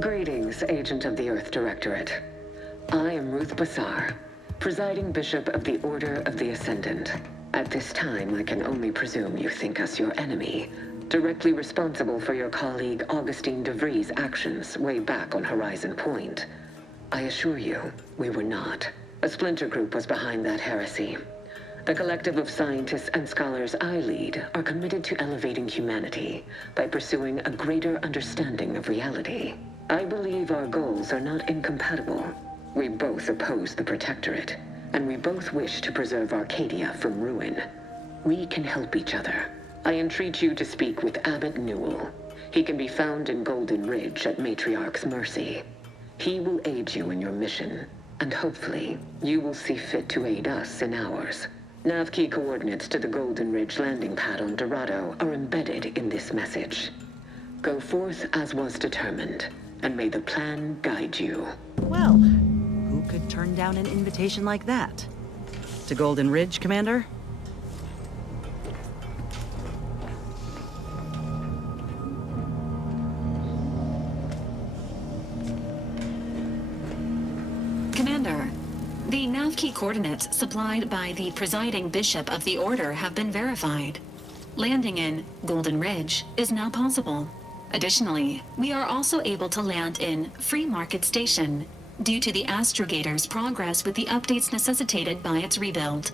Greetings, Agent of the Earth Directorate. I am Ruth Bassar, Presiding Bishop of the Order of the Ascendant. At this time, I can only presume you think us your enemy, directly responsible for your colleague Augustine de Vries' actions way back on Horizon Point. I assure you, we were not. A splinter group was behind that heresy. The collective of scientists and scholars I lead are committed to elevating humanity by pursuing a greater understanding of reality. I believe our goals are not incompatible. We both oppose the Protectorate, and we both wish to preserve Arcadia from ruin. We can help each other. I entreat you to speak with Abbot Newell. He can be found in Golden Ridge at Matriarch's Mercy. He will aid you in your mission, and hopefully, you will see fit to aid us in ours. Nav key coordinates to the Golden Ridge landing pad on Dorado are embedded in this message. Go forth as was determined, and may the plan guide you. Well, who could turn down an invitation like that? To Golden Ridge, Commander? Commander, the nav key coordinates supplied by the presiding bishop of the Order have been verified. Landing in Golden Ridge is now possible. Additionally, we are also able to land in Free Market Station due to the astrogator's progress with the updates necessitated by its rebuild.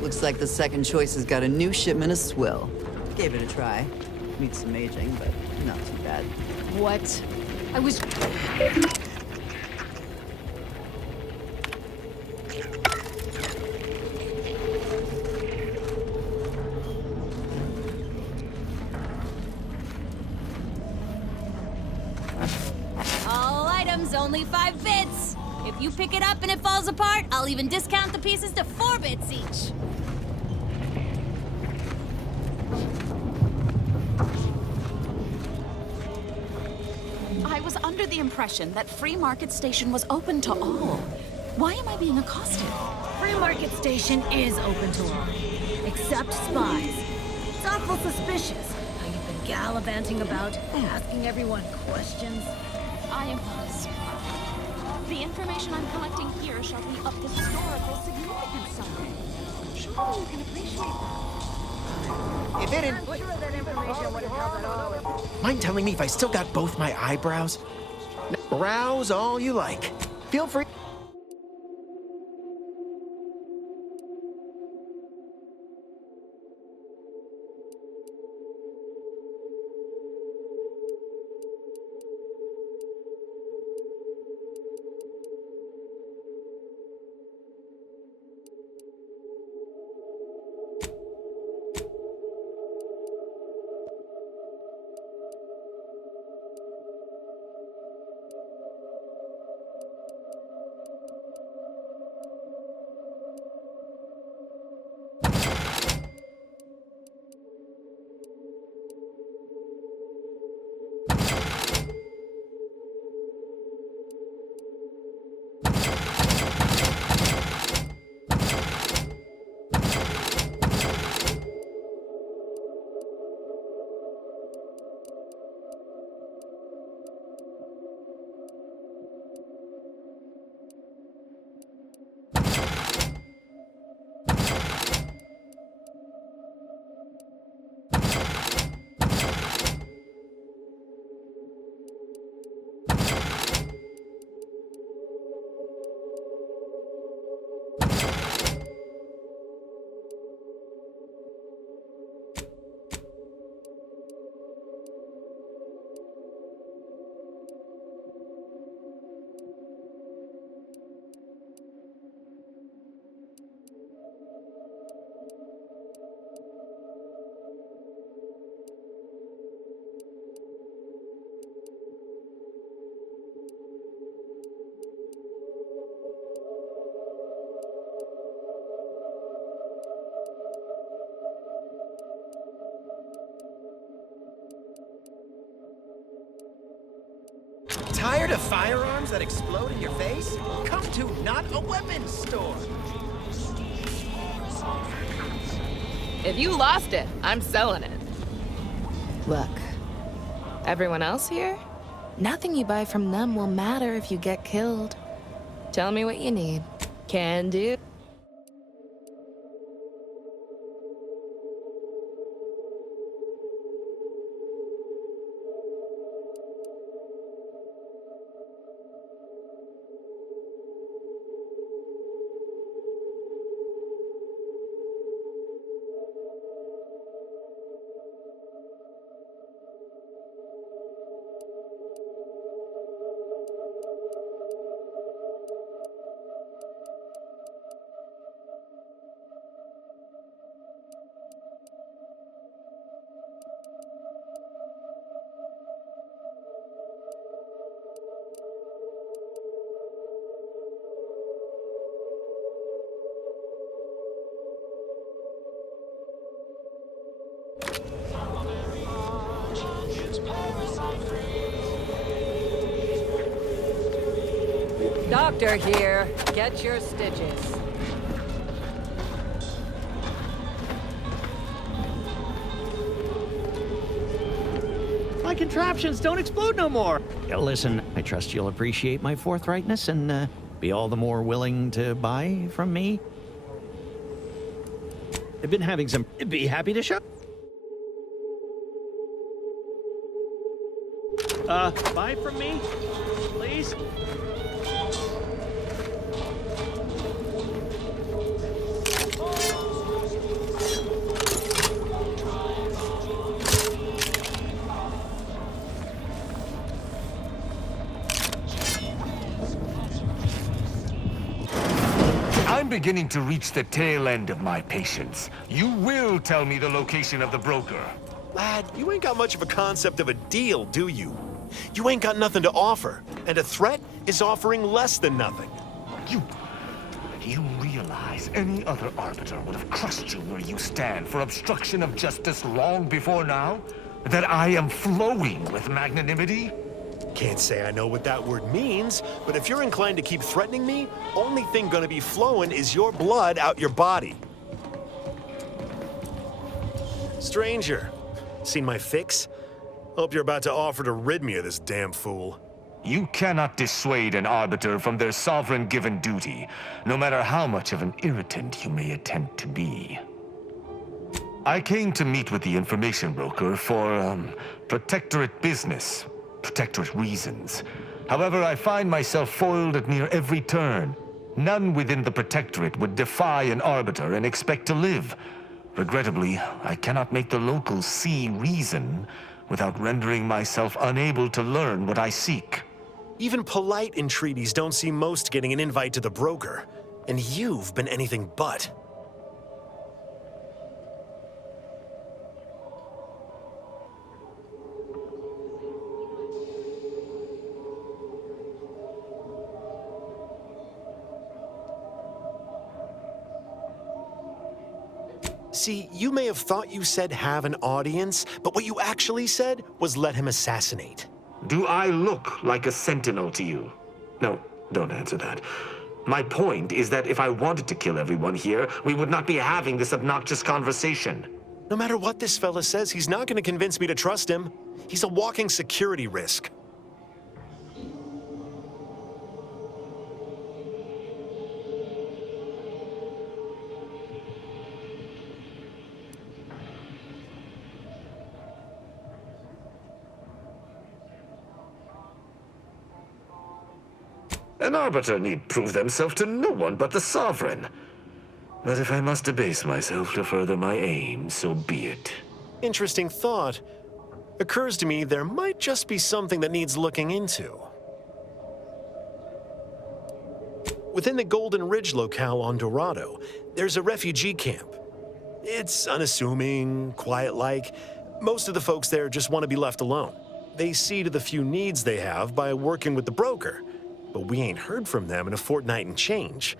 Looks like the second choice has got a new shipment of swill. Gave it a try. Needs some aging, but not too bad. What? I was... All items, only 5 bits. If you pick it up and it falls apart, I'll even discount the pieces to 4 bits each. I was under the impression that Free Market Station was open to all. Why am I being accosted? Free Market Station is open to all, except spies. It's awful suspicious how you've been gallivanting about, asking everyone questions. I am... The information I'm collecting here shall be of historical significance someday. Surely you can appreciate that. If it I'm sure that information would help at all. mind telling me if I still got both my eyebrows? Browse all you like. Feel free. of firearms that explode in your face? Come to Not a Weapons store. If you lost it, I'm selling it. Look, everyone else here? Nothing you buy from them will matter if you get killed. Tell me what you need. Can do. Doctor here. Get your stitches. My contraptions don't explode no more. Yeah, listen, I trust you'll appreciate my forthrightness and be all the more willing to buy from me. I've been having some... Be happy to show... buy from me, please? I'm beginning to reach the tail end of my patience. You will tell me the location of the broker. Lad, you ain't got much of a concept of a deal, do you? You ain't got nothing to offer, and a threat is offering less than nothing. You realize any other arbiter would have crushed you where you stand for obstruction of justice long before now? That I am flowing with magnanimity? Can't say I know what that word means, but if you're inclined to keep threatening me, only thing gonna be flowing is your blood out your body. Stranger, seen my fix? Hope you're about to offer to rid me of this damn fool. You cannot dissuade an arbiter from their sovereign-given duty, no matter how much of an irritant you may attempt to be. I came to meet with the information broker for, protectorate business, protectorate reasons. However, I find myself foiled at near every turn. None within the protectorate would defy an arbiter and expect to live. Regrettably, I cannot make the locals see reason without rendering myself unable to learn what I seek. Even polite entreaties don't see most getting an invite to the broker, and you've been anything but. See, you may have thought you said have an audience, but what you actually said was let him assassinate. Do I look like a sentinel to you? No, don't answer that. My point is that if I wanted to kill everyone here, we would not be having this obnoxious conversation. No matter what this fella says, he's not going to convince me to trust him. He's a walking security risk. An arbiter need prove themselves to no one but the sovereign. But if I must debase myself to further my aim, so be it. Interesting thought. Occurs to me there might just be something that needs looking into. Within the Golden Ridge locale on Dorado, there's a refugee camp. It's unassuming, quiet-like. Most of the folks there just want to be left alone. They see to the few needs they have by working with the broker. But we ain't heard from them in a fortnight and change.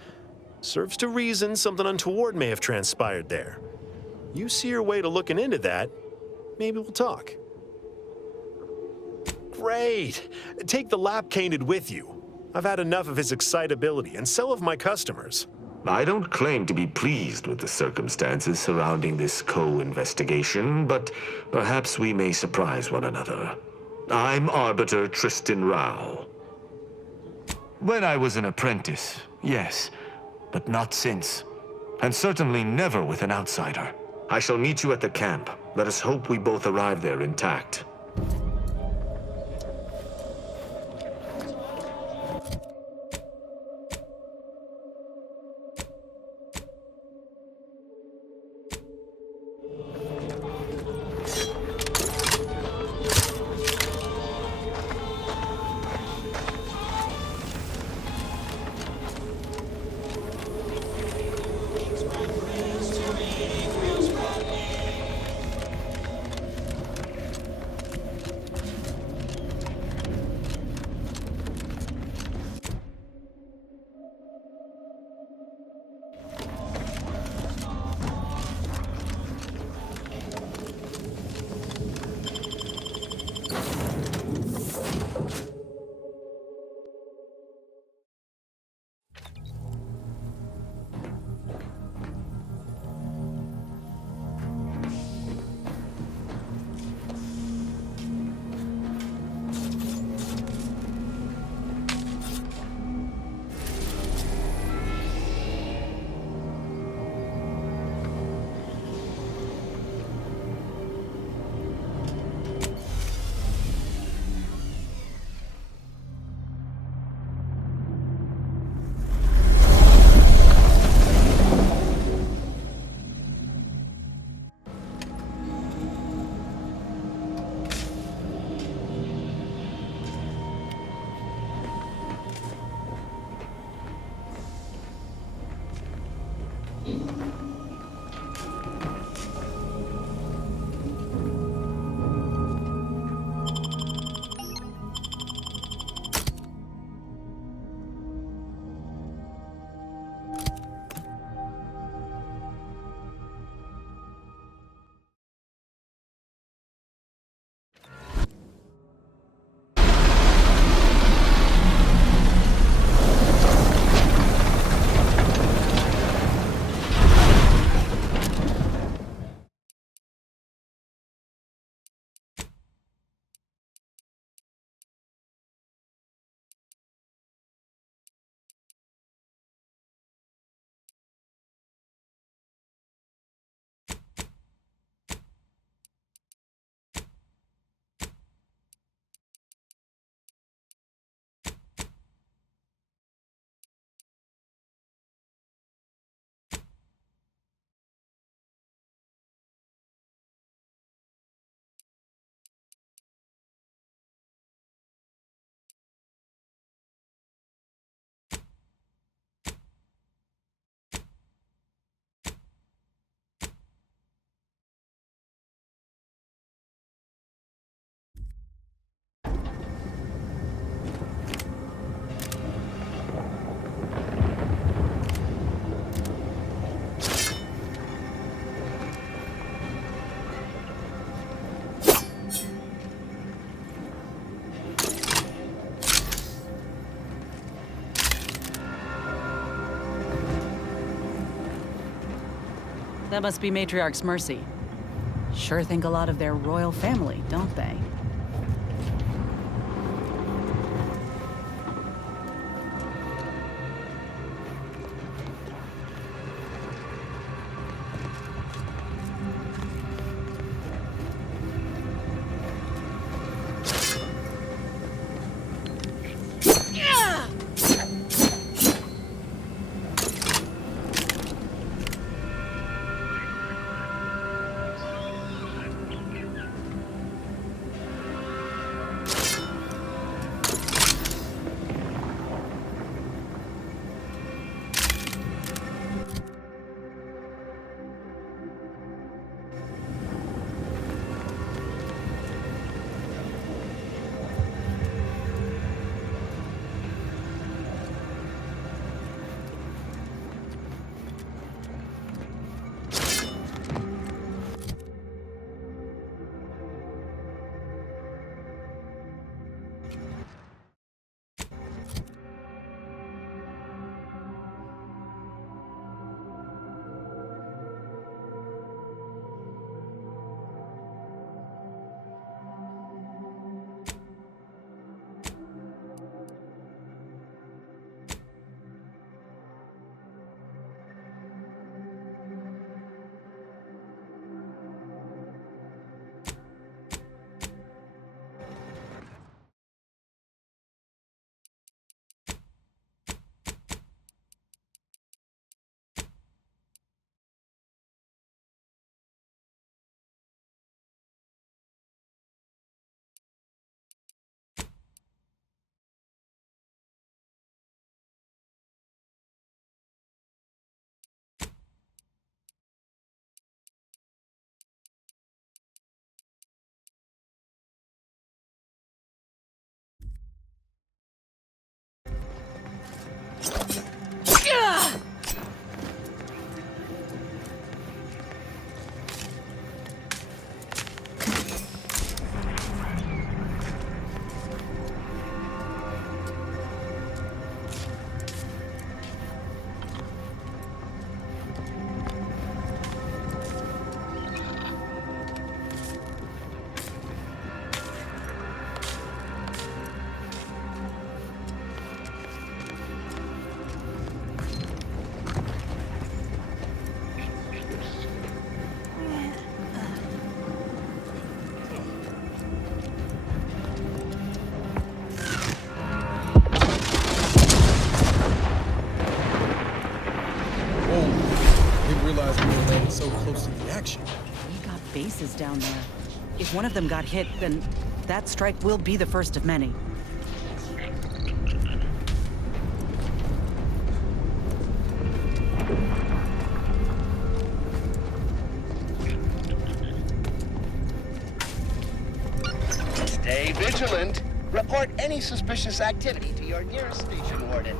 Serves to reason something untoward may have transpired there. You see your way to looking into that, maybe we'll talk. Great. Take the lap canid with you. I've had enough of his excitability, and so have my customers. I don't claim to be pleased with the circumstances surrounding this co-investigation, but perhaps we may surprise one another. I'm Arbiter Tristan Rao. When I was an apprentice, yes, but not since. And certainly never with an outsider. I shall meet you at the camp. Let us hope we both arrive there intact. That must be Matriarch's Mercy. Sure think a lot of their royal family, don't they? bases down there. If one of them got hit, then that strike will be the first of many. Stay vigilant. Report any suspicious activity to your nearest station warden.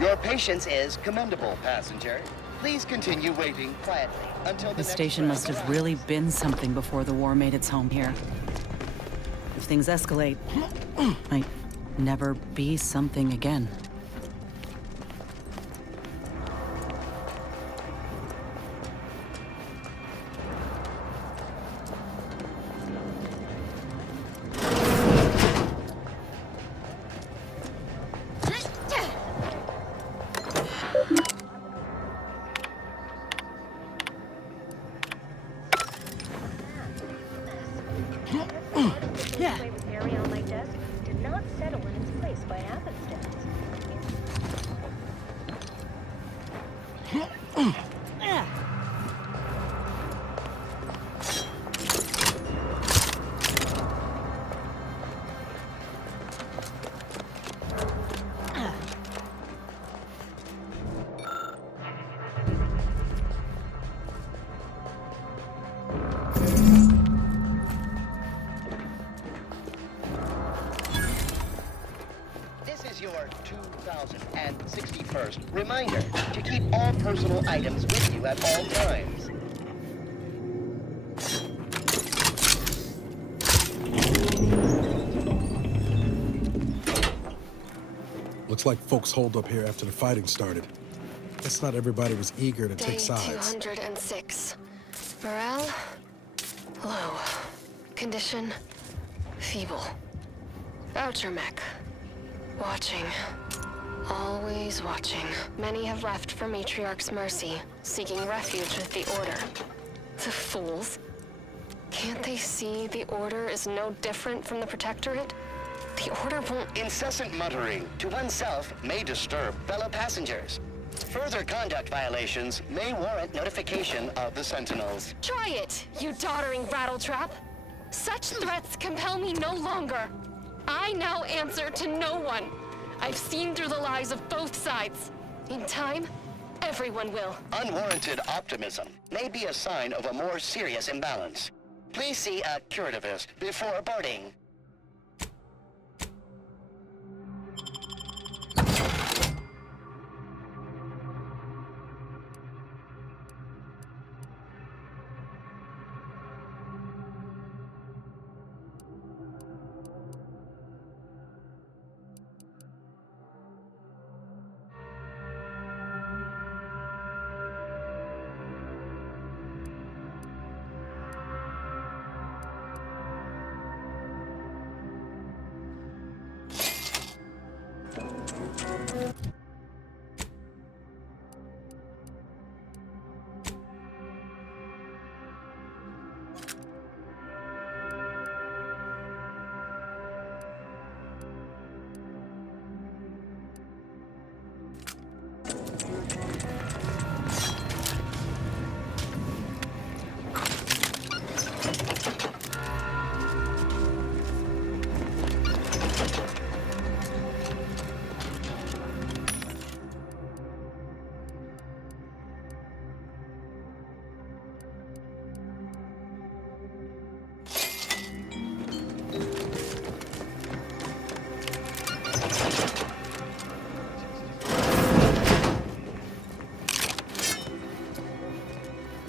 Your patience is commendable, passenger. Please continue waiting quietly until the The next station must have really been something before the war made its home here. If things escalate, might never be something again. On my desk did not settle in its place by happenstance. Your 2061st reminder to keep all personal items with you at all times. Looks like folks holed up here after the fighting started. Guess not everybody was eager to take sides. 206. Morale? Low. Condition? Feeble. Voucher mech. Watching. Always watching. Many have left for Matriarch's mercy, seeking refuge with the Order. The fools. Can't they see the Order is no different from the Protectorate? The Order won't... Incessant muttering to oneself may disturb fellow passengers. Further conduct violations may warrant notification of the Sentinels. Try it, you doddering rattletrap! Such threats compel me no longer. I now answer to no one. I've seen through the lies of both sides. In time, everyone will. Unwarranted optimism may be a sign of a more serious imbalance. Please see a curativist before boarding.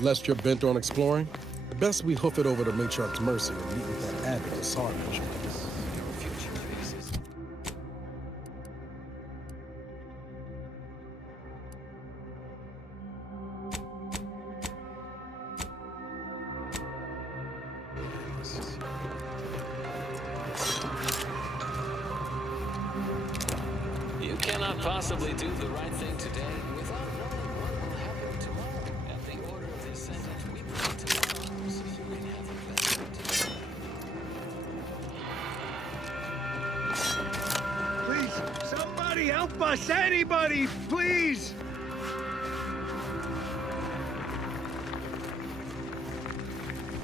Lest you're bent on exploring, best we hoof it over to Matriarch's mercy and meet with that abbot to sort out. You cannot possibly do the right thing today without knowing what will happen. Help us, anybody, please!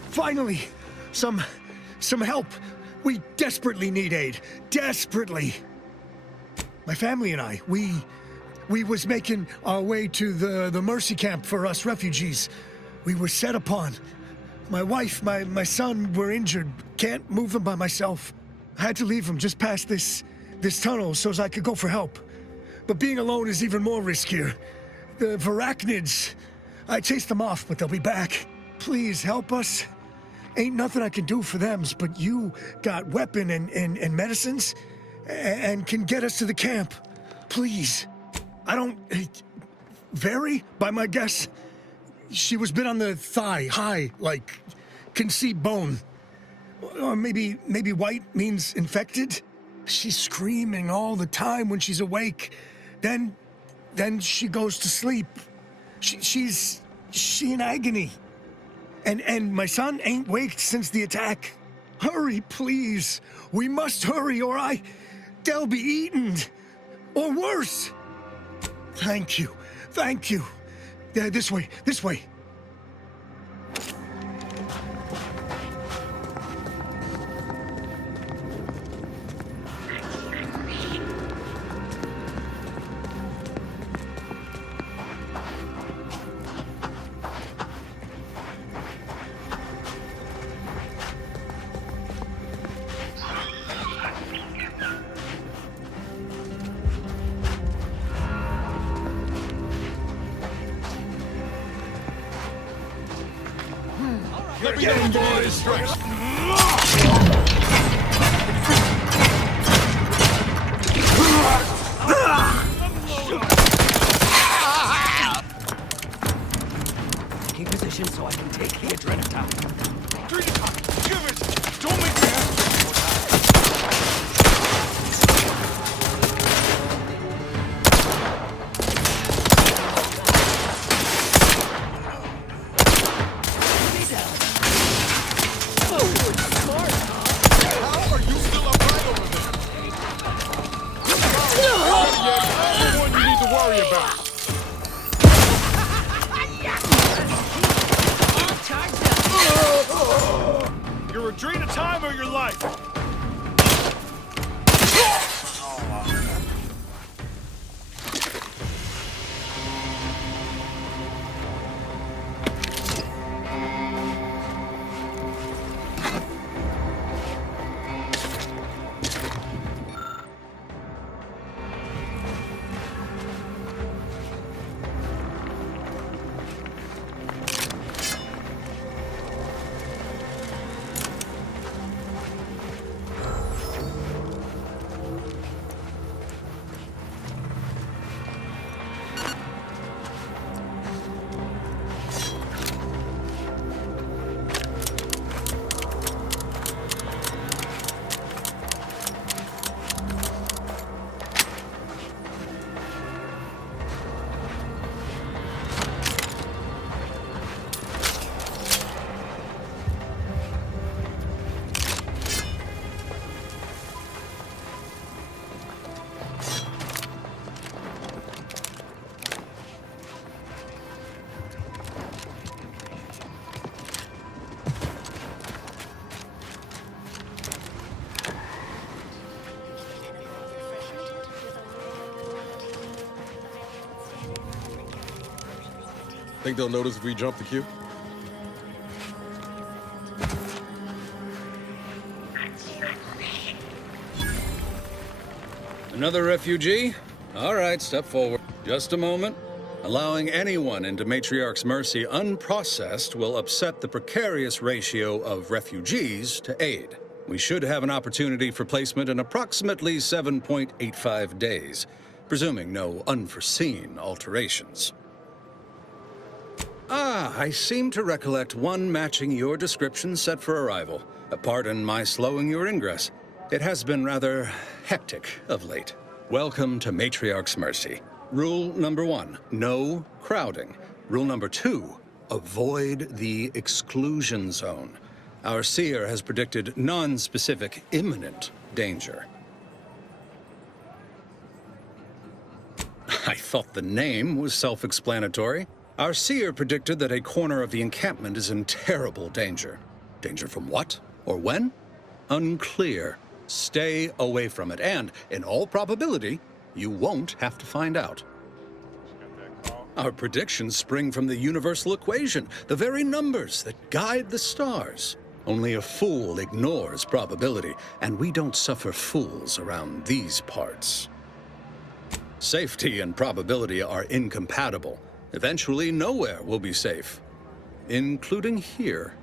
Finally, some help. We desperately need aid. Desperately. My family and I, we was making our way to the Mercy camp for us refugees. We were set upon. My wife, my son were injured. Can't move them by myself. I had to leave them just past this tunnel so as I could go for help. But being alone is even more riskier. The Varachnids, I chased them off, but they'll be back. Please help us. Ain't nothing I can do for them, but you got weapon and medicines and can get us to the camp. Please. I don't... Very, by my guess, she was bit on the thigh, high, like, can see bone. Or maybe white means infected? She's screaming all the time when she's awake. Then she goes to sleep. She in agony. And my son ain't waked since the attack. Hurry, please. We must hurry or they'll be eaten. Or worse. Thank you. Thank you. This way. Let me get boys. Keep position so I can take the Adrenatine. Give it! Don't make me ask you more time. How are you still upright over there? I'm the one you need to worry about. Your Adrenatine or your life? Think they'll notice if we jump the queue? Another refugee? All right, step forward. Just a moment. Allowing anyone into Matriarch's Mercy unprocessed will upset the precarious ratio of refugees to aid. We should have an opportunity for placement in approximately 7.85 days, presuming no unforeseen alterations. Ah, I seem to recollect one matching your description set for arrival. Pardon my slowing your ingress. It has been rather hectic of late. Welcome to Matriarch's Mercy. Rule number 1, no crowding. Rule number 2, avoid the exclusion zone. Our seer has predicted non-specific imminent danger. thought the name was self-explanatory. Our seer predicted that a corner of the encampment is in terrible danger. Danger from what? Or when? Unclear. Stay away from it, and, in all probability, you won't have to find out. Our predictions spring from the universal equation, the very numbers that guide the stars. Only a fool ignores probability, and we don't suffer fools around these parts. Safety and probability are incompatible. Eventually, nowhere will be safe, including here.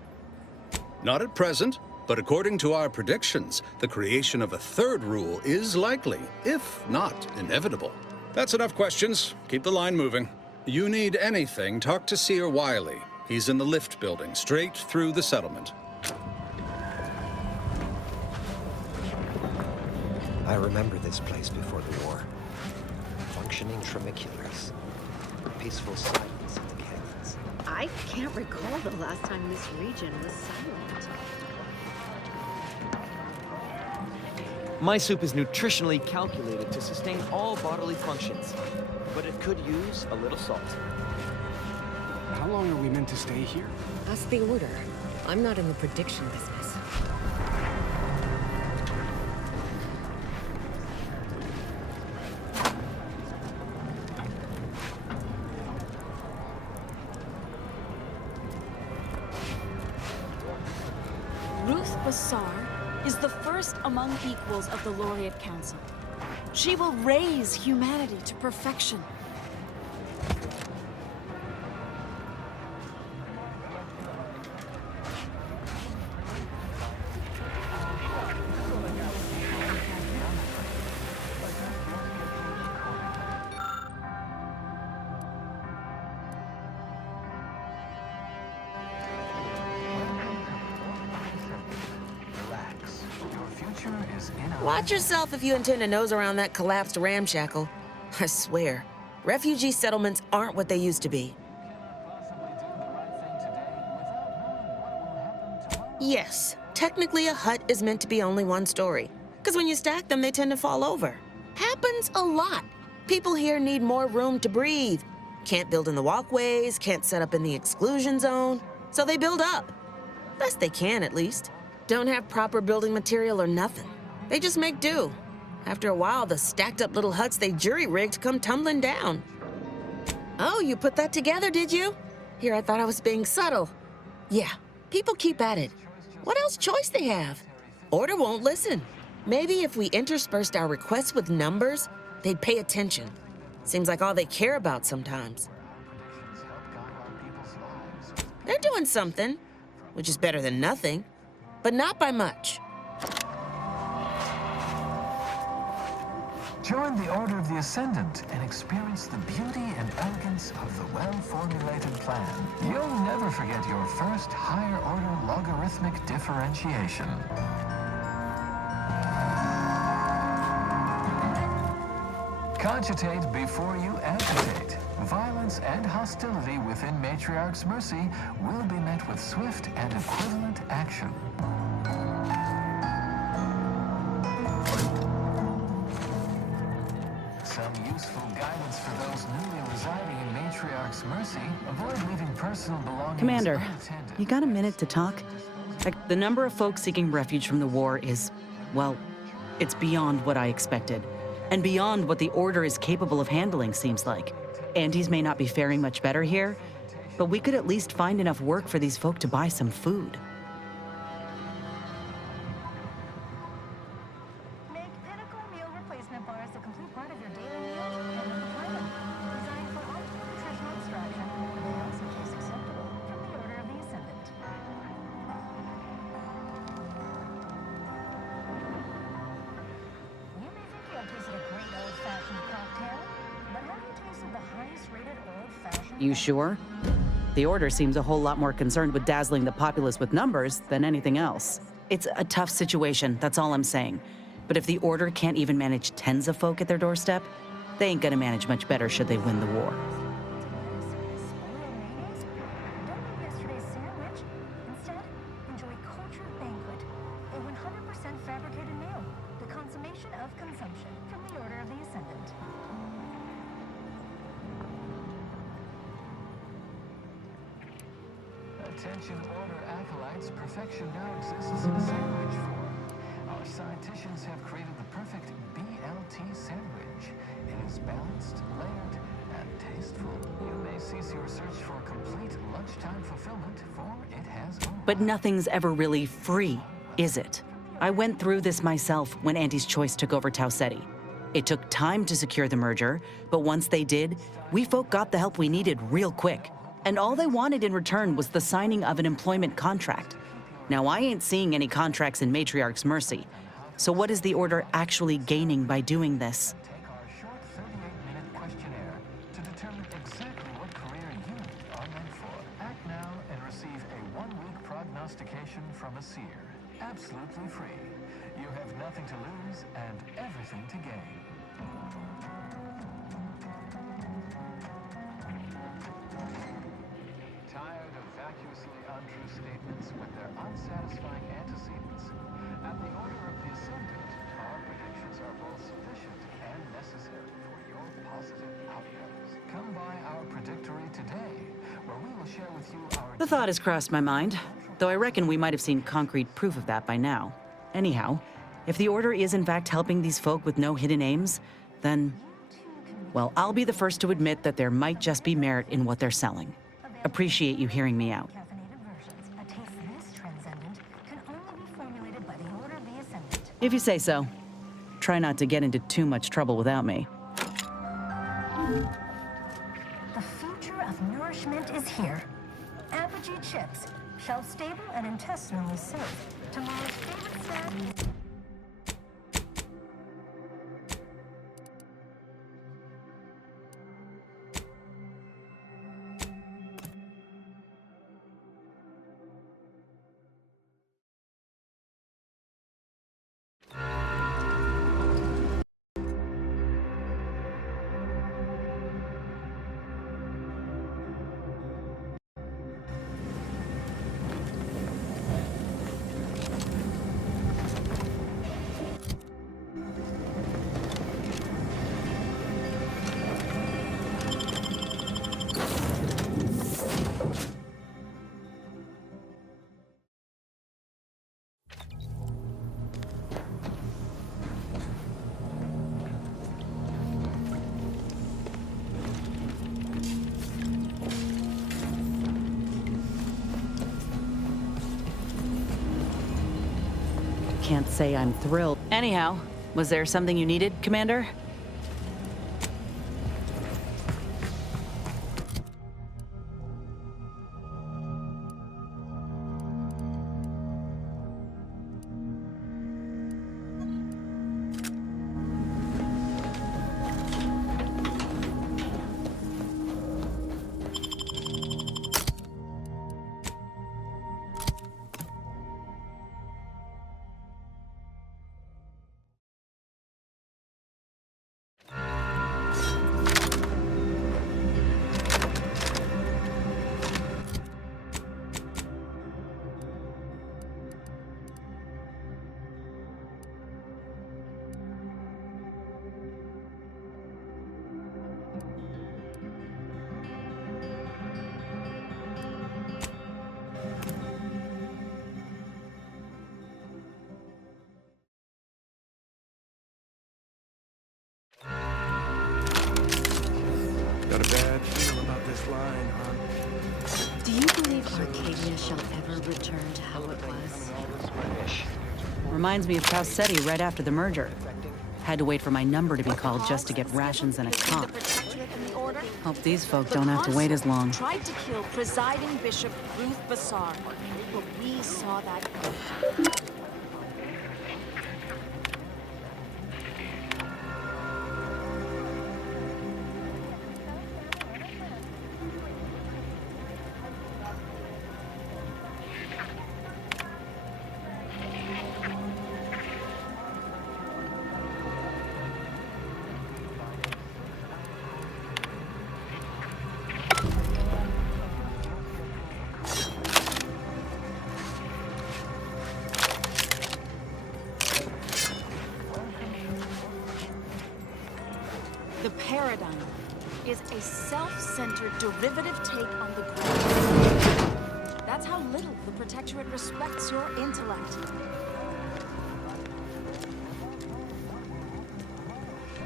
Not at present, but according to our predictions, the creation of a third rule is likely, if not inevitable. That's enough questions. Keep the line moving. You need anything, talk to Seer Wiley. He's in the lift building, straight through the settlement. I remember this place before the war. Functioning tramiculars. Peaceful silence in the canyons. I can't recall the last time this region was silent. My soup is nutritionally calculated to sustain all bodily functions, but it could use a little salt. How long are we meant to stay here? That's the order. I'm not in the prediction business. Ruth Bassar is the first among equals of the Laureate Council. She will raise humanity to perfection. Watch yourself if you intend to nose around that collapsed ramshackle. I swear, refugee settlements aren't what they used to be. Yes, technically a hut is meant to be only one story, because when you stack them, they tend to fall over. Happens a lot. People here need more room to breathe. Can't build in the walkways, can't set up in the exclusion zone, so they build up. Best they can, at least. Don't have proper building material or nothing. They just make do. After a while, the stacked up little huts they jury-rigged come tumbling down. Oh, you put that together, did you? Here, I thought I was being subtle. Yeah, people keep at it. What else choice they have? Order won't listen. Maybe if we interspersed our requests with numbers, they'd pay attention. Seems like all they care about sometimes. They're doing something, which is better than nothing, but not by much. Join the Order of the Ascendant and experience the beauty and elegance of the well-formulated plan. You'll never forget your first higher-order logarithmic differentiation. Cogitate before you agitate. Violence and hostility within Matriarch's Mercy will be met with swift and equivalent action. Some useful guidance for those newly residing in Matriarch's Mercy. Avoid leaving personal belongings Commander, unattended. you got a minute to talk? The number of folks seeking refuge from the war is, well, it's beyond what I expected. And beyond what the Order is capable of handling, seems like. Andes may not be faring much better here, but we could at least find enough work for these folk to buy some food. You sure? The Order seems a whole lot more concerned with dazzling the populace with numbers than anything else. It's a tough situation, that's all I'm saying. But if the Order can't even manage tens of folk at their doorstep, they ain't gonna manage much better should they win the war. Attention Order acolytes, perfection now exists in sandwich form. Our scienticians have created the perfect BLT sandwich. It is balanced, layered, and tasteful. You may cease your search for complete lunchtime fulfillment, for it has arrived. But nothing's ever really free, is it? I went through this myself when Andy's Choice took over Tau Ceti. It took time to secure the merger, but once they did, we folk got the help we needed real quick. And all they wanted in return was the signing of an employment contract. Now, I ain't seeing any contracts in Matriarch's Mercy. So what is the Order actually gaining by doing this? Take our short 38-minute questionnaire to determine exactly what career you are meant for. Act now and receive a 1-week prognostication from a seer. Absolutely free. You have nothing to lose and everything to gain. Tired of vacuously untrue statements with their unsatisfying antecedents? At the Order of the Ascendant, our predictions are both sufficient and necessary for your positive outcomes. Come by our predictory today, where we will share with you our... The thought has crossed my mind, though I reckon we might have seen concrete proof of that by now. Anyhow, if the Order is in fact helping these folk with no hidden aims, then, well, I'll be the first to admit that there might just be merit in what they're selling. Appreciate you hearing me out. If you say so. Try not to get into too much trouble without me. The future of nourishment is here. Apogee chips, shelf-stable and intestinally safe. Tomorrow's favorite snack. Can't say I'm thrilled. Anyhow, was there something you needed, Commander? Got a bad feeling about this line, huh? Do you believe Arcadia shall ever return to how it was? Reminds me of Tau Ceti right after the merger. Had to wait for my number to be called just to get rations and a cot. Hope these folk don't have to wait as long. Tried to kill presiding Bishop Ruth Bassar, but we saw that coming. The paradigm is a self-centered derivative take on the ground. That's how little the Protectorate respects your intellect.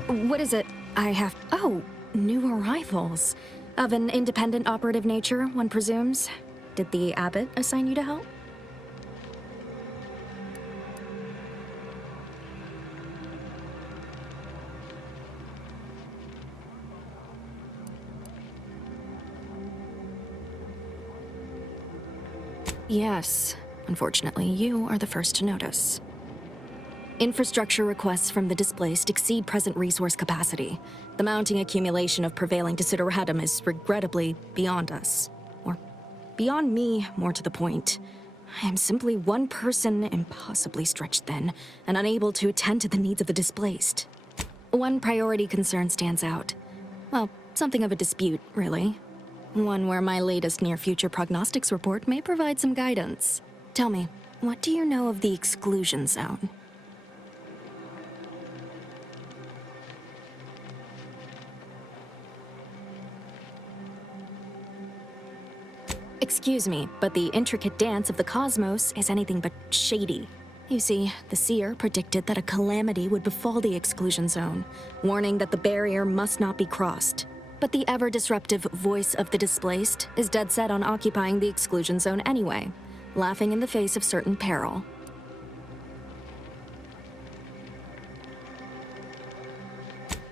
What is it? I have... Oh, new arrivals. Of an independent operative nature, one presumes. Did the abbot assign you to help? Yes. Unfortunately, you are the first to notice. Infrastructure requests from the displaced exceed present resource capacity. The mounting accumulation of prevailing desideratum is regrettably beyond us. Or beyond me, more to the point. I am simply one person impossibly stretched thin and unable to attend to the needs of the displaced. One priority concern stands out. Well, something of a dispute, really. One where my latest near-future prognostics report may provide some guidance. Tell me, what do you know of the exclusion zone? Excuse me, but the intricate dance of the cosmos is anything but shady. You see, the seer predicted that a calamity would befall the exclusion zone, warning that the barrier must not be crossed. But the ever-disruptive voice of the displaced is dead set on occupying the exclusion zone anyway, laughing in the face of certain peril.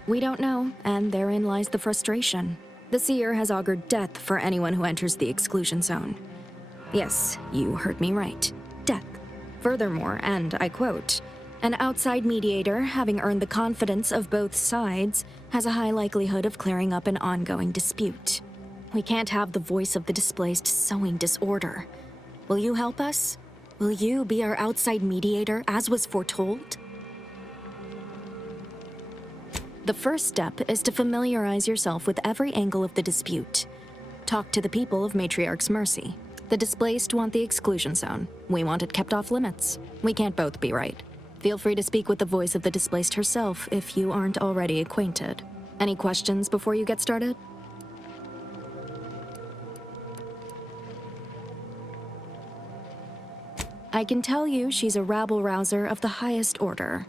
We don't know, and therein lies the frustration. The seer has augured death for anyone who enters the exclusion zone. Yes, you heard me right. Death. Furthermore, and I quote, "An outside mediator, having earned the confidence of both sides, has a high likelihood of clearing up an ongoing dispute." We can't have the voice of the displaced sowing disorder. Will you help us? Will you be our outside mediator, as was foretold? The first step is to familiarize yourself with every angle of the dispute. Talk to the people of Matriarch's Mercy. The displaced want the exclusion zone. We want it kept off limits. We can't both be right. Feel free to speak with the voice of the displaced herself if you aren't already acquainted. Any questions before you get started? I can tell you she's a rabble-rouser of the highest order.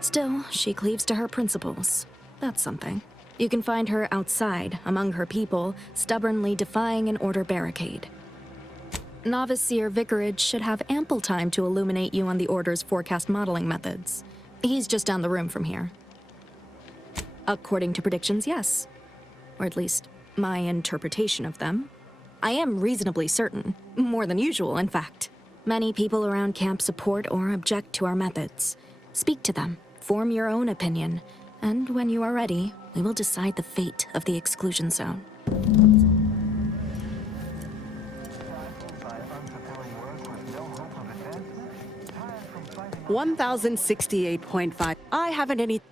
Still, she cleaves to her principles. That's something. You can find her outside, among her people, stubbornly defying an order barricade. Novice Seer Vicarage should have ample time to illuminate you on the Order's forecast modeling methods. He's just down the room from here. According to predictions, yes. Or at least, my interpretation of them. I am reasonably certain. More than usual, in fact. Many people around camp support or object to our methods. Speak to them. Form your own opinion, and when you are ready, we will decide the fate of the exclusion zone. 1068.5. I haven't any...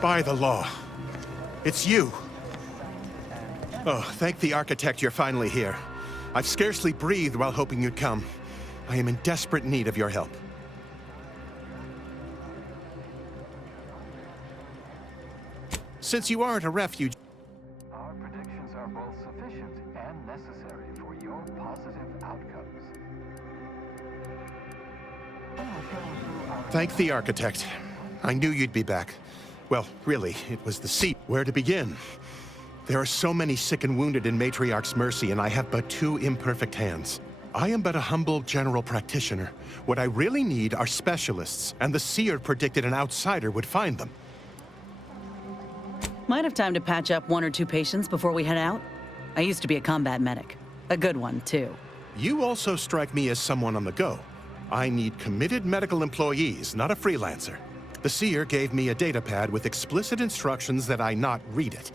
By the law. It's you. Oh, thank the architect you're finally here. I've scarcely breathed while hoping you'd come. I am in desperate need of your help. Since you aren't a refugee... Our predictions are both sufficient and necessary for your positive outcomes. Thank the architect. I knew you'd be back. Well, really, it was the seat. Where to begin? There are so many sick and wounded in Matriarch's mercy, and I have but 2 imperfect hands. I am but a humble general practitioner. What I really need are specialists, and the seer predicted an outsider would find them. Might have time to patch up 1 or 2 patients before we head out. I used to be a combat medic. A good one, too. You also strike me as someone on the go. I need committed medical employees, not a freelancer. The seer gave me a datapad with explicit instructions that I not read it,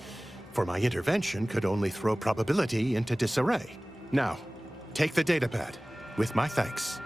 for my intervention could only throw probability into disarray. Now, take the datapad, with my thanks.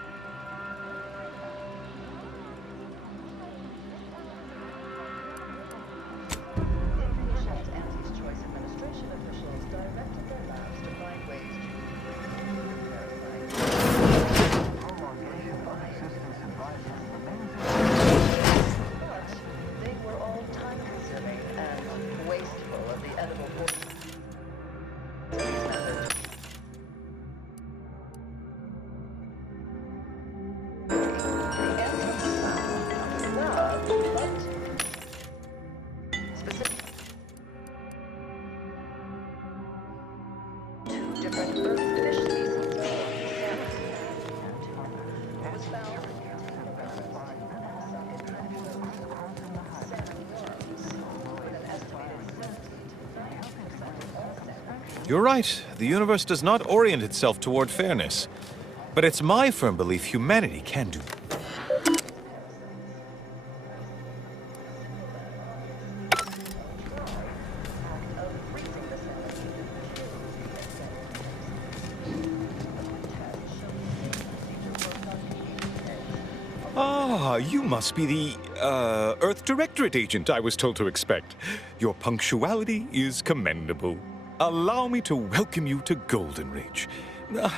You're right. The universe does not orient itself toward fairness. But it's my firm belief humanity can do. Ah, you must be the, Earth Directorate agent I was told to expect. Your punctuality is commendable. Allow me to welcome you to Golden Ridge.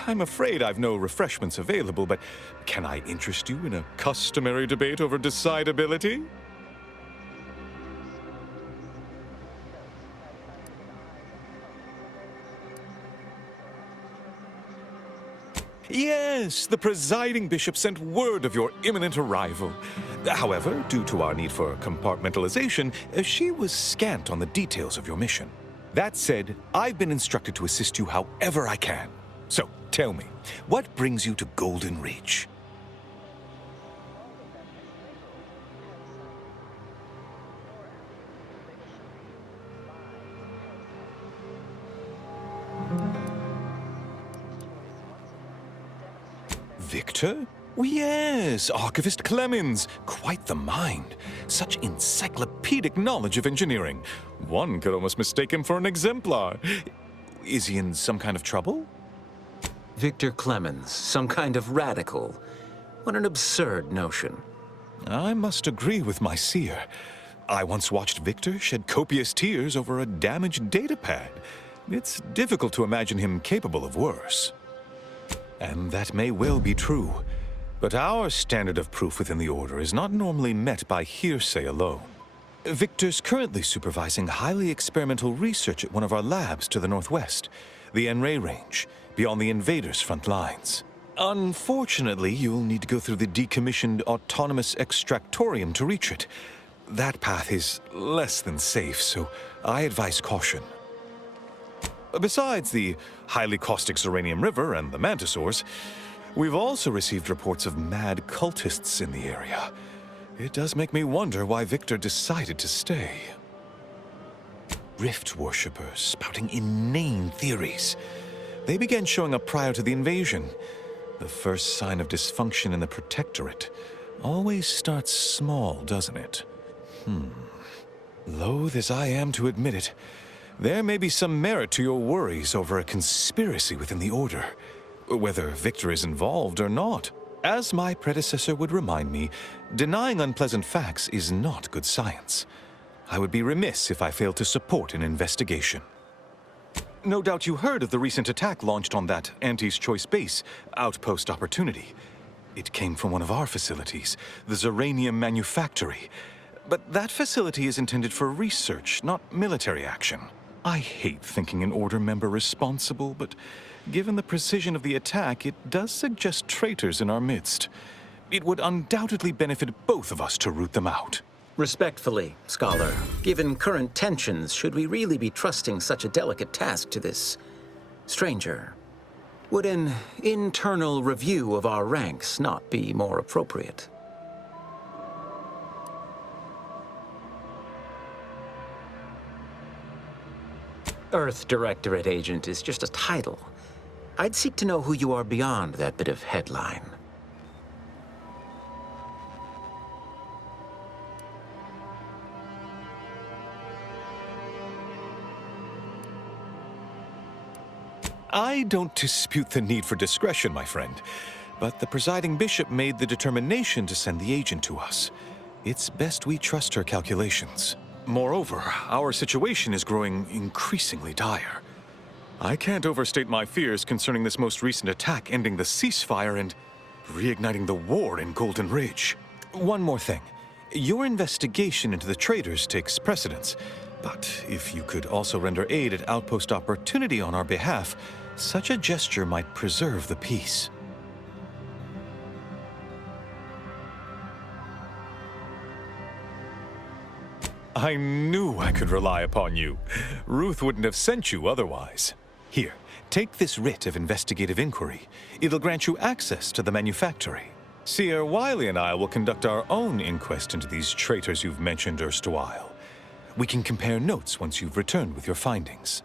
I'm afraid I've no refreshments available, but can I interest you in a customary debate over decidability? Yes, the presiding bishop sent word of your imminent arrival. However, due to our need for compartmentalization, she was scant on the details of your mission. That said, I've been instructed to assist you however I can. So, tell me, what brings you to Golden Ridge? Victor? Oh, yes, Archivist Clemens. Quite the mind. Such encyclopedic knowledge of engineering. One could almost mistake him for an exemplar. Is he in some kind of trouble? Victor Clemens, some kind of radical. What an absurd notion. I must agree with my seer. I once watched Victor shed copious tears over a damaged datapad. It's difficult to imagine him capable of worse. And that may well be true. But our standard of proof within the Order is not normally met by hearsay alone. Victor's currently supervising highly experimental research at one of our labs to the northwest, the Enray Range, beyond the invaders' front lines. Unfortunately, you'll need to go through the decommissioned autonomous extractorium to reach it. That path is less than safe, so I advise caution. Besides the highly caustic Xeranium River and the Mantisaurs, we've also received reports of mad cultists in the area. It does make me wonder why Victor decided to stay. Rift worshippers spouting inane theories. They began showing up prior to the invasion. The first sign of dysfunction in the Protectorate always starts small, doesn't it? Loath as I am to admit it, There may be some merit to your worries over a conspiracy within the Order, whether Victor is involved or not. As my predecessor would remind me, denying unpleasant facts is not good science. I would be remiss if I failed to support an investigation. No doubt you heard of the recent attack launched on that Anti's Choice base, Outpost Opportunity. It came from one of our facilities, the Zeranium Manufactory. But that facility is intended for research, not military action. I hate thinking an Order member responsible, but given the precision of the attack, it does suggest traitors in our midst. It would undoubtedly benefit both of us to root them out. Respectfully, Scholar, given current tensions, should we really be trusting such a delicate task to this stranger? Would an internal review of our ranks not be more appropriate? Earth Directorate Agent is just a title. I'd seek to know who you are beyond that bit of headline. I don't dispute the need for discretion, my friend, but the presiding bishop made the determination to send the agent to us. It's best we trust her calculations. Moreover, our situation is growing increasingly dire. I can't overstate my fears concerning this most recent attack ending the ceasefire and reigniting the war in Golden Ridge. One more thing. Your investigation into the traitors takes precedence, but if you could also render aid at Outpost Opportunity on our behalf, such a gesture might preserve the peace. I knew I could rely upon you. Ruth wouldn't have sent you otherwise. Here, take this writ of investigative inquiry. It'll grant you access to the manufactory. Seer Wiley and I will conduct our own inquest into these traitors you've mentioned erstwhile. We can compare notes once you've returned with your findings.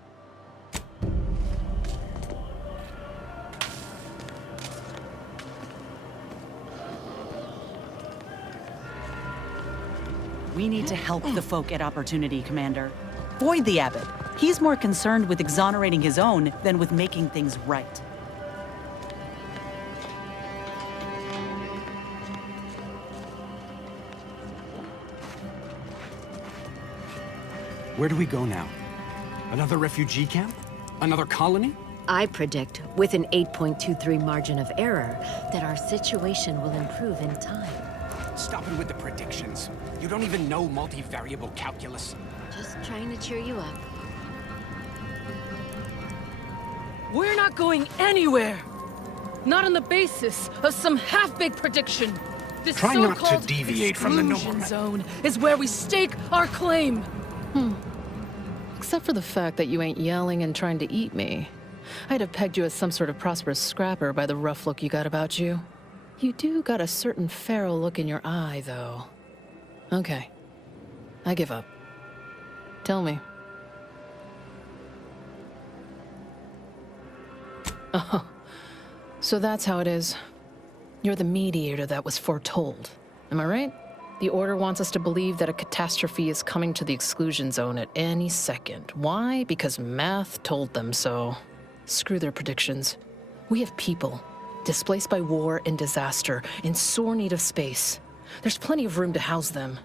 We need to help the folk at Opportunity, Commander. Void the Abbot. He's more concerned with exonerating his own than with making things right. Where do we go now? Another refugee camp? Another colony? I predict, with an 8.23 margin of error, that our situation will improve in time. Stop it with the predictions. You don't even know multivariable calculus. Just trying to cheer you up. We're not going anywhere! Not on the basis of some half-baked prediction. This Try not to so-called deviate from the exclusion norm. zone is where we stake our claim. Except for the fact that you ain't yelling and trying to eat me. I'd have pegged you as some sort of prosperous scrapper by the rough look you got about you. You do got a certain feral look in your eye, though. Okay. I give up. Tell me. Oh, so that's how it is. You're the mediator that was foretold. Am I right? The Order wants us to believe that a catastrophe is coming to the exclusion zone at any second. Why? Because math told them so. Screw their predictions. We have people, displaced by war and disaster, in sore need of space. There's plenty of room to house them.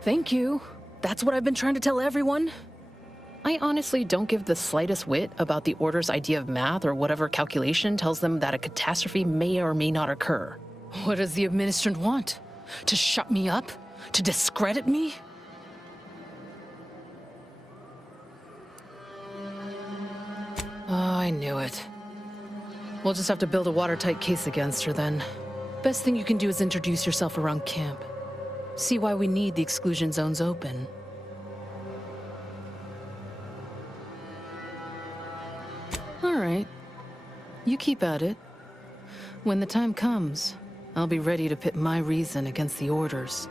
Thank you. That's what I've been trying to tell everyone. I honestly don't give the slightest whit about the Order's idea of math or whatever calculation tells them that a catastrophe may or may not occur. What does the Administrant want? To shut me up? To discredit me? Oh, I knew it. We'll just have to build a watertight case against her then. Best thing you can do is introduce yourself around camp. See why we need the exclusion zones open. All right. You keep at it. When the time comes, I'll be ready to pit my reason against the Order's.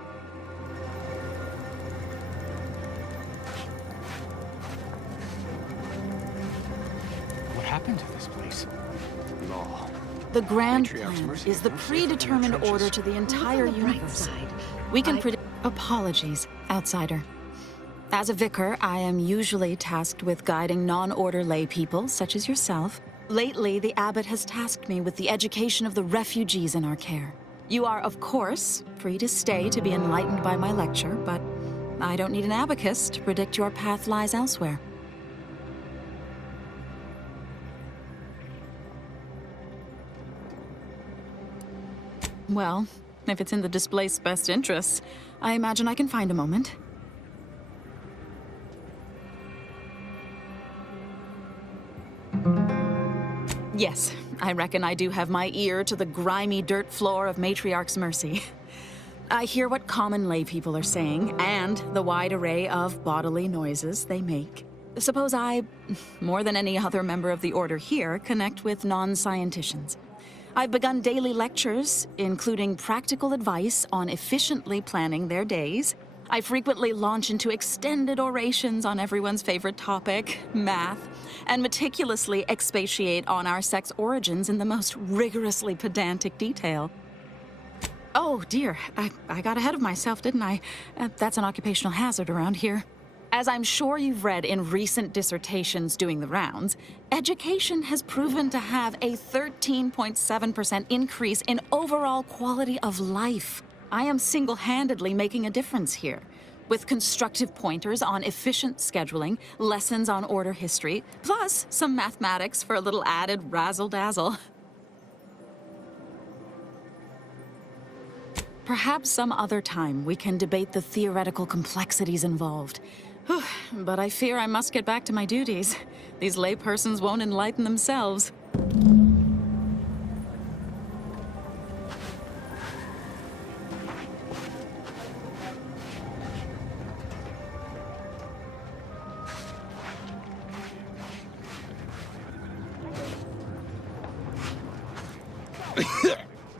What happened to this place? Law. The grand plan is the predetermined order to the entire universe. We can predict... Apologies, outsider. As a vicar, I am usually tasked with guiding non-order lay people, such as yourself. Lately, the abbot has tasked me with the education of the refugees in our care. You are, of course, free to stay to be enlightened by my lecture, but I don't need an abacus to predict your path lies elsewhere. Well, if it's in the displaced's best interests, I imagine I can find a moment. Yes, I reckon I do have my ear to the grimy dirt floor of Matriarch's Mercy. I hear what common lay people are saying, and the wide array of bodily noises they make. Suppose I, more than any other member of the Order here, connect with non-scienticians. I've begun daily lectures, including practical advice on efficiently planning their days. I frequently launch into extended orations on everyone's favorite topic, math, and meticulously expatiate on our sex origins in the most rigorously pedantic detail. Oh dear, I got ahead of myself, didn't I? That's an occupational hazard around here. As I'm sure you've read in recent dissertations doing the rounds, education has proven to have a 13.7% increase in overall quality of life. I am single-handedly making a difference here, with constructive pointers on efficient scheduling, lessons on order history, plus some mathematics for a little added razzle-dazzle. Perhaps some other time we can debate the theoretical complexities involved. Whew, but I fear I must get back to my duties. These laypersons won't enlighten themselves.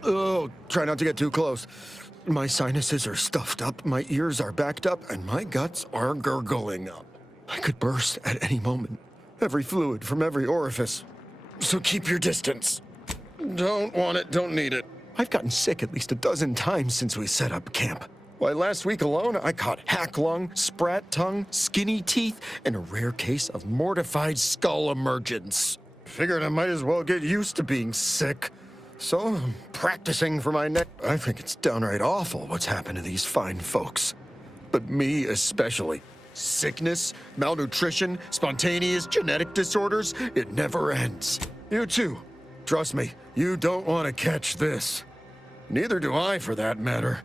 Oh, try not to get too close. My sinuses are stuffed up, my ears are backed up, and my guts are gurgling up. I could burst at any moment. Every fluid from every orifice. So keep your distance. Don't want it, don't need it. I've gotten sick at least a dozen times since we set up camp. Why, last week alone, I caught hack lung, sprat tongue, skinny teeth, and a rare case of mortified skull emergence. Figured I might as well get used to being sick. So I'm practicing for my next... I think it's downright awful what's happened to these fine folks. But me especially. Sickness, malnutrition, spontaneous genetic disorders, it never ends. You too. Trust me, you don't want to catch this. Neither do I, for that matter.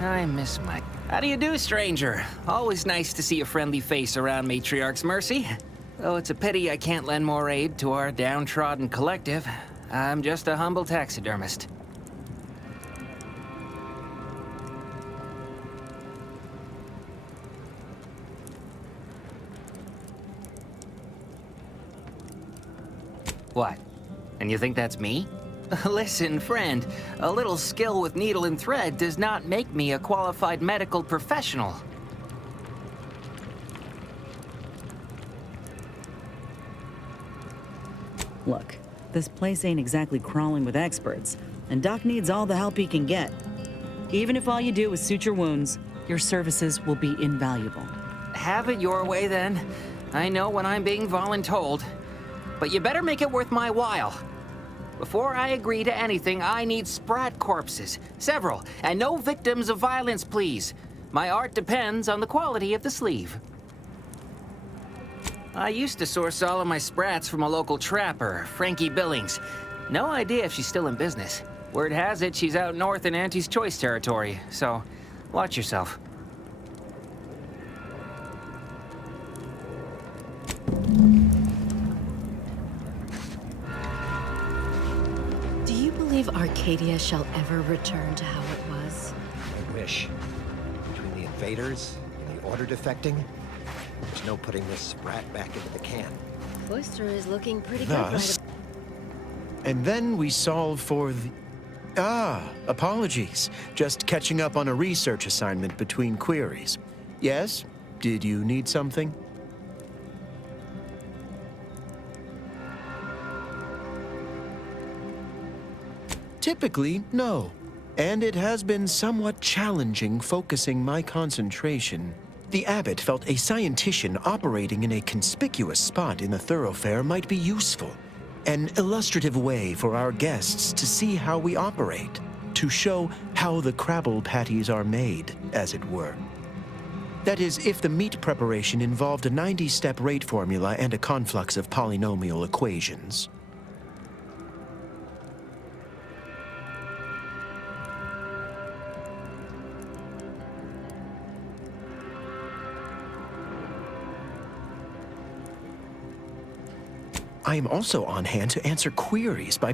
I miss my... How do you do, stranger? Always nice to see a friendly face around Matriarch's Mercy. Though it's a pity I can't lend more aid to our downtrodden collective. I'm just a humble taxidermist. What? And you think that's me? Listen, friend, a little skill with needle and thread does not make me a qualified medical professional. Look, this place ain't exactly crawling with experts, and Doc needs all the help he can get. Even if all you do is suture wounds, your services will be invaluable. Have it your way, then. I know when I'm being voluntold. But you better make it worth my while. Before I agree to anything, I need sprat corpses. Several. And no victims of violence, please. My art depends on the quality of the sleeve. I used to source all of my sprats from a local trapper, Frankie Billings. No idea if she's still in business. Word has it she's out north in Auntie's Choice territory, so watch yourself. Do you believe Arcadia shall ever return to how it was? I wish. Between the invaders and the Order defecting, there's no putting this sprat back into the can. Cloister is looking pretty Thus, good. and then we solve for the... apologies. Just catching up on a research assignment between queries. Yes? Did you need something? Typically, no. And it has been somewhat challenging focusing my concentration. The abbot felt a scientician operating in a conspicuous spot in the thoroughfare might be useful. An illustrative way for our guests to see how we operate. To show how the crabble patties are made, as it were. That is, if the meat preparation involved a 90-step rate formula and a conflux of polynomial equations. I am also on hand to answer queries by